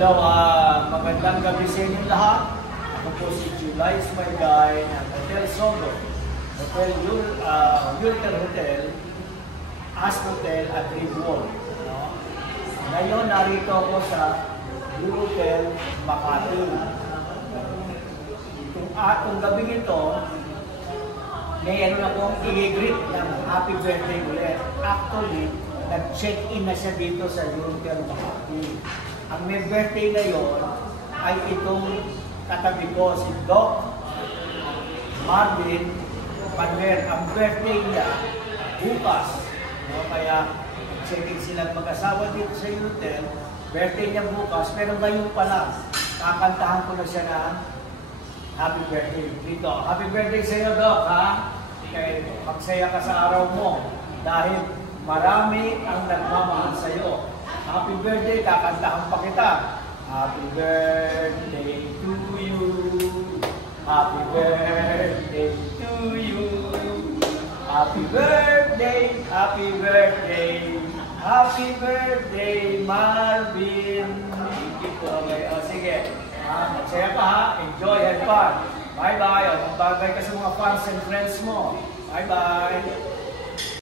Hello, magandang gabi sa inyo lahat. Ako po si July Smaygay ng Hotel Sogo, Hotel Wilton Hotel, As Hotel at Ribuol. Ngayon, narito ako sa Blue Hotel, Makati. Itong gabing ito, may ano na pong i-greet ng happy birthday ulit. Actually, nag-check-in na siya dito sa Blue Hotel, Makati. Ang may birthday ngayon ay itong katabi ko, si Doc Marvin Panwer. Ang birthday niya bukas. Kaya check-in silang mag-asawa dito sa hotel. Birthday niya bukas, pero ngayon pa lang, kakantahan ko na siya ng happy birthday dito. Happy birthday sa iyo, Doc, ha? Kaya magsaya ka sa araw mo dahil marami ang nagmamahal sa iyo. Happy birthday, kakantahan pa kita. Happy birthday to you. Happy birthday to you. Happy birthday, happy birthday. Happy birthday, Marvin. Okay, sige. Magsaya ka, ha? Enjoy, have fun. Bye-bye. Magbagay ka sa mga fans and friends mo. Bye-bye.